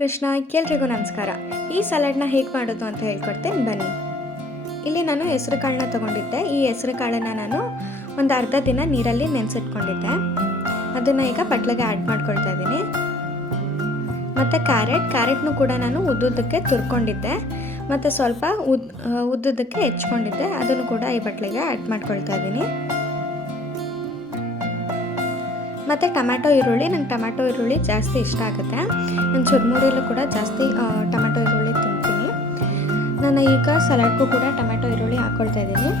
ಕೃಷ್ಣ ಎಲ್ರಿಗೂ ನಮಸ್ಕಾರ. ಈ ಸಲಾಡ್ನ ಹೇಗೆ ಮಾಡೋದು ಅಂತ ಹೇಳ್ಕೊಡ್ತೇನೆ ಬನ್ನಿ. ಇಲ್ಲಿ ನಾನು ಹೆಸರು ಕಾಳನ್ನ ತೊಗೊಂಡಿದ್ದೆ. ಈ ಹೆಸರು ಕಾಳನ್ನು ನಾನು ಒಂದು ಅರ್ಧ ದಿನ ನೀರಲ್ಲಿ ನೆನೆಸಿಟ್ಕೊಂಡಿದ್ದೆ. ಅದನ್ನು ಈಗ ಬಟ್ಲಿಗೆ ಆ್ಯಡ್ ಮಾಡ್ಕೊಳ್ತಾ ಇದ್ದೀನಿ. ಮತ್ತು ಕ್ಯಾರೆಟ್ನು ಕೂಡ ನಾನು ಉದ್ದುದಕ್ಕೆ ತುರ್ಕೊಂಡಿದ್ದೆ ಮತ್ತು ಸ್ವಲ್ಪ ಉದ್ದುದಕ್ಕೆ ಹೆಚ್ಕೊಂಡಿದ್ದೆ. ಅದನ್ನು ಕೂಡ ಈ ಬಟ್ಲಿಗೆ ಆ್ಯಡ್ ಮಾಡ್ಕೊಳ್ತಾ ಇದ್ದೀನಿ. ಮತ್ತು ಟೊಮ್ಯಾಟೊ ಈರುಳ್ಳಿ, ನಂಗೆ ಟೊಮ್ಯಾಟೊ ಈರುಳ್ಳಿ ಜಾಸ್ತಿ ಇಷ್ಟ ಆಗುತ್ತೆ. ನಾನು ಚುರುಮುರಿಯಲ್ಲೂ ಕೂಡ ಜಾಸ್ತಿ ಟೊಮ್ಯಾಟೊ ಈರುಳ್ಳಿ ತಿಂತೀನಿ. ನಾನು ಈಗ ಸಲಾಡ್ಗೂ ಕೂಡ ಟೊಮ್ಯಾಟೊ ಈರುಳ್ಳಿ ಹಾಕ್ಕೊಳ್ತಾ ಇದ್ದೀನಿ.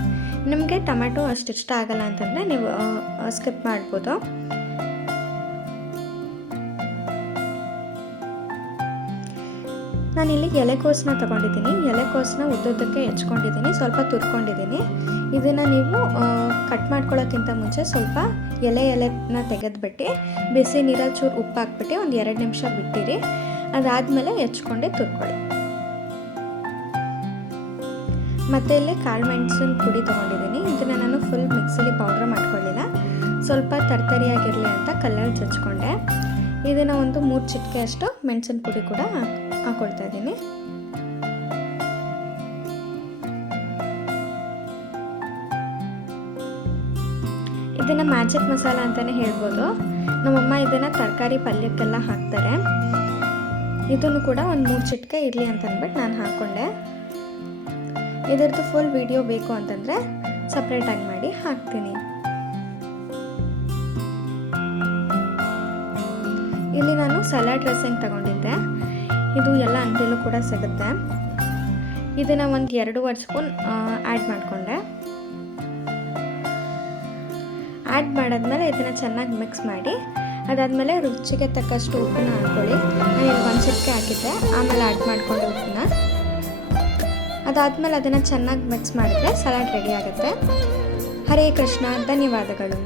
ನಿಮಗೆ ಟೊಮ್ಯಾಟೊ ಅಷ್ಟು ಇಷ್ಟ ಆಗಲ್ಲ ಅಂತಂದರೆ ನೀವು ಸ್ಕಿಪ್ ಮಾಡ್ಬೋದು. ನಾನಿಲ್ಲಿ ಎಲೆಕೋಸನ್ನ ತೊಗೊಂಡಿದ್ದೀನಿ. ಎಲೆಕೋಸನ್ನ ಉದ್ದುದ್ದಕ್ಕೆ ಹೆಚ್ಕೊಂಡಿದ್ದೀನಿ, ಸ್ವಲ್ಪ ತುರ್ಕೊಂಡಿದ್ದೀನಿ. ಇದನ್ನು ನೀವು ಕಟ್ ಮಾಡ್ಕೊಳ್ಳೋಕ್ಕಿಂತ ಮುಂಚೆ ಸ್ವಲ್ಪ ಎಲೆನ ತೆಗೆದುಬಿಟ್ಟು ಬಿಸಿ ನೀರಲ್ಲಿ ಚೂರು ಉಪ್ಪು ಹಾಕ್ಬಿಟ್ಟು ಒಂದು 2 ನಿಮಿಷ ಬಿಟ್ಟಿರಿ. ಅದಾದಮೇಲೆ ಹೆಚ್ಕೊಂಡೆ ತುರ್ಕೊಳ್ಳಿ. ಮತ್ತು ಇಲ್ಲಿ ಕಾಳು ಮೆಣಸಿನ ಪುಡಿ ತೊಗೊಂಡಿದ್ದೀನಿ. ಇದನ್ನು ನಾನು ಫುಲ್ ಮಿಕ್ಸಿಲಿ ಪೌಡ್ರ್ ಮಾಡ್ಕೊಳ್ಳಿಲ್ಲ, ಸ್ವಲ್ಪ ತರ್ತರಿಯಾಗಿರಲಿ ಅಂತ ಕಲ್ಲಲ್ಲಿ ಜಜ್ಕೊಂಡೆ. ಇದನ್ನು ಒಂದು 3 ಚಿಟಿಕೆ ಅಷ್ಟು ಮೆಣಸಿನ ಪುಡಿ ಕೂಡ ಹಾಕ್ಕೊಳ್ತಾ ಇದ್ದೀನಿ. ಇದನ್ನು ಮ್ಯಾಜಿಕ್ ಮಸಾಲ ಅಂತಲೇ ಹೇಳ್ಬೋದು. ನಮ್ಮಮ್ಮ ಇದನ್ನು ತರಕಾರಿ ಪಲ್ಯಕ್ಕೆಲ್ಲ ಹಾಕ್ತಾರೆ. ಇದನ್ನು ಕೂಡ ಒಂದು 3 ಚಿಟಿಕೆ ಇರಲಿ ಅಂತ ಅಂದ್ಬಿಟ್ಟು ನಾನು ಹಾಕ್ಕೊಂಡೆ. ಇದರದ್ದು ಫುಲ್ ವಿಡಿಯೋ ಬೇಕು ಅಂತಂದರೆ ಸಪ್ರೇಟಾಗಿ ಮಾಡಿ ಹಾಕ್ತೀನಿ. ಇಲ್ಲಿ ನಾನು ಸಲಾಡ್ ಡ್ರೆಸ್ಸಿಂಗ್ ತಗೊಂಡಿದ್ದೆ. ಇದು ಎಲ್ಲ ಅಂಗಡಿಯಲ್ಲೂ ಕೂಡ ಸಿಗುತ್ತೆ. ಇದನ್ನು ಒಂದು 2 ಸ್ಪೂನ್ ಆ್ಯಡ್ ಮಾಡಿಕೊಂಡೆ. ಆ್ಯಡ್ ಮಾಡಾದ್ಮೇಲೆ ಇದನ್ನು ಚೆನ್ನಾಗಿ ಮಿಕ್ಸ್ ಮಾಡಿ, ಅದಾದಮೇಲೆ ರುಚಿಗೆ ತಕ್ಕಷ್ಟು ಉಪ್ಪನ್ನ ಹಾಕ್ಕೊಳ್ಳಿ. ನಾನು ಇಲ್ಲಿ 1 ಚಿಟಿಕೆ ಹಾಕಿದ್ದೆ, ಆಮೇಲೆ ಆ್ಯಡ್ ಮಾಡಿಕೊಂಡೆ ಉಪ್ಪನ್ನ. ಅದಾದಮೇಲೆ ಅದನ್ನು ಚೆನ್ನಾಗಿ ಮಿಕ್ಸ್ ಮಾಡಿದರೆ ಸಲಾಡ್ ರೆಡಿ ಆಗುತ್ತೆ. ಹರೇ ಕೃಷ್ಣ, ಧನ್ಯವಾದಗಳು.